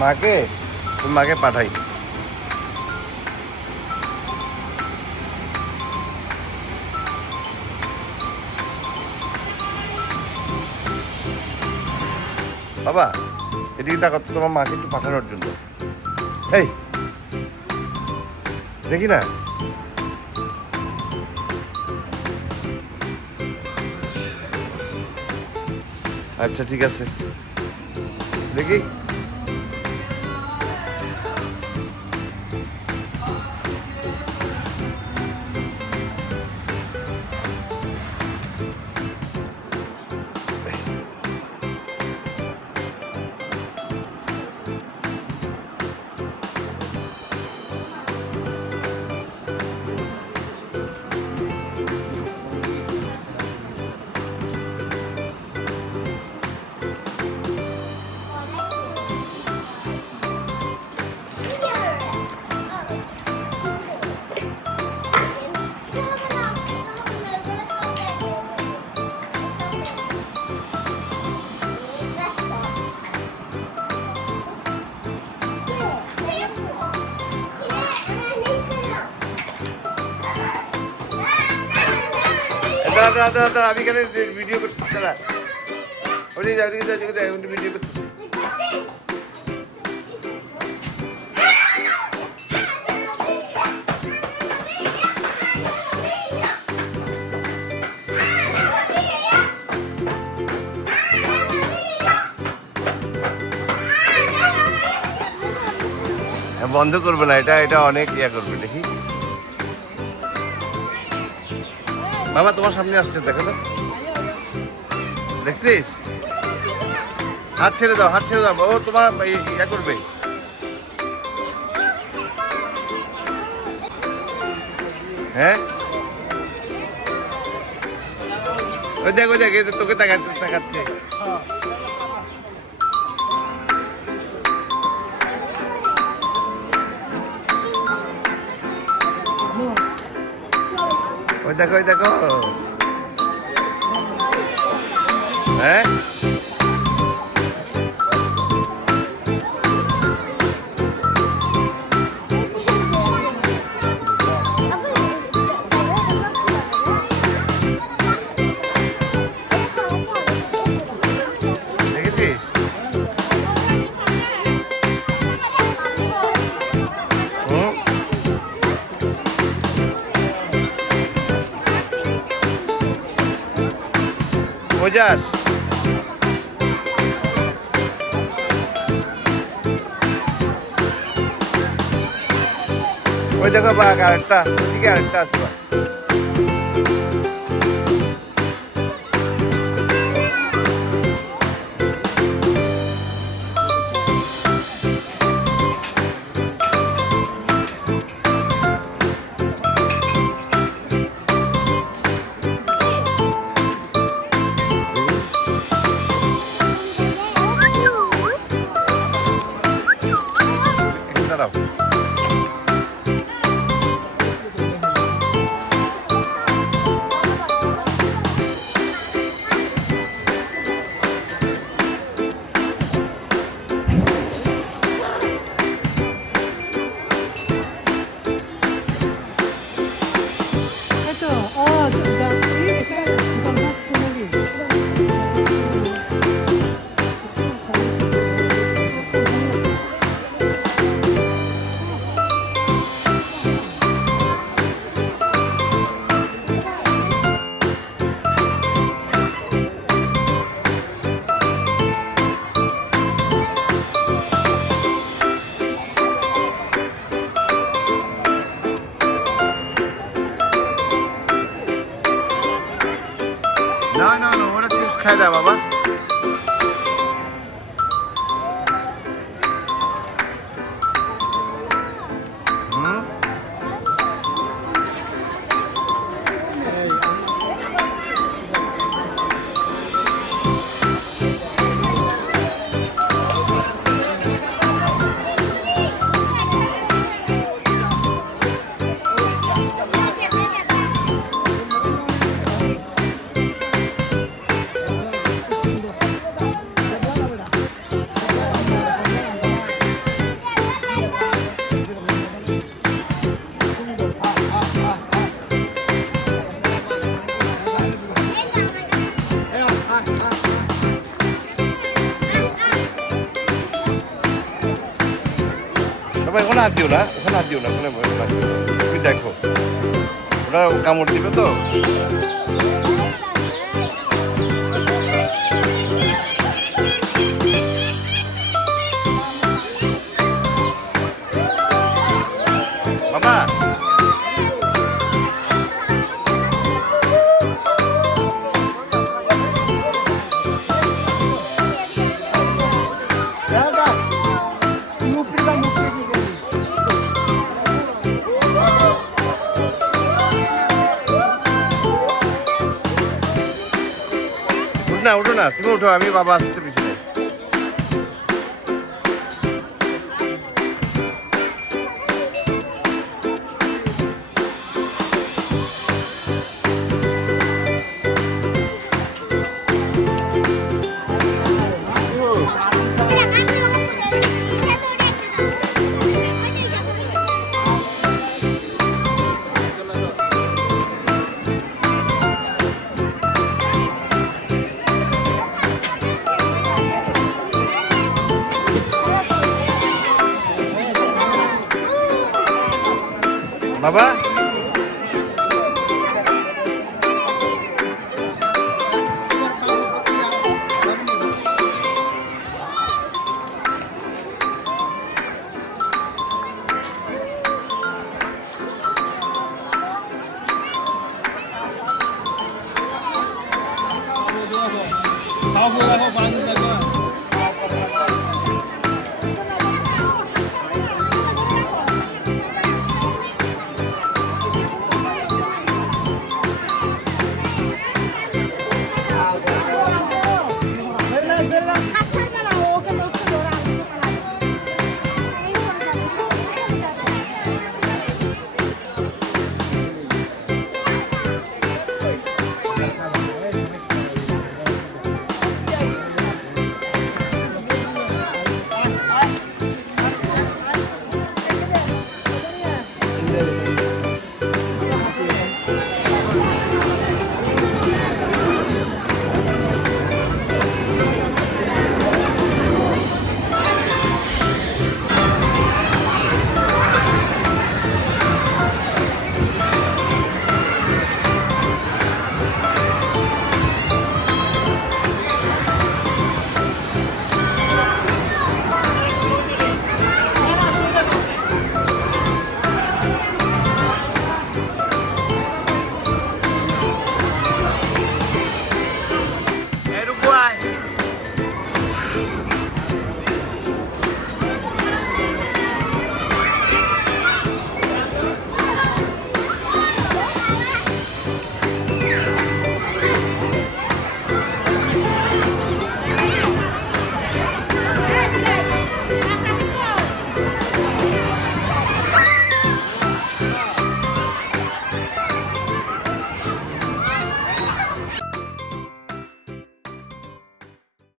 মাকে মাকে পাঠাই। বাবা এদিকে দেখো তোমার মাকে একটু পাঠানোর জন্য। এই দেখি না। আচ্ছা ঠিক আছে দেখি। আমি এখানে ভিডিও করতেছি। তারা ভিডিও করতেছি। বন্ধ করবে না, এটা এটা অনেক ইয়া করবে। দেখি বাবা তোমার সামনে আসছে, দেখো তো, দেখছিস? হাত ছেড়ে দাও, হাত ছেড়ে দাও। ও তোমার ইয়া করবে। হ্যাঁ ওই দেখ ওই দেখ, তোকে তাকাচ্ছে। ওই দেখো ওই দেখো। হ্যাঁ দেখেছিস? মজাস ওই দেখো বাঘ, আরেকটা ঠিক আরেকটা আছে। দাঁড়াও বাবা ওখানে হাত দিও না, ওখানে হাত দিও না, ওখানে হাত দিও না। তুমি দেখো ওরা কামড় দিবে তো। বাবা উঠো না, তুমি উঠো, আমি বাবা আসতে পিছনে। বাবা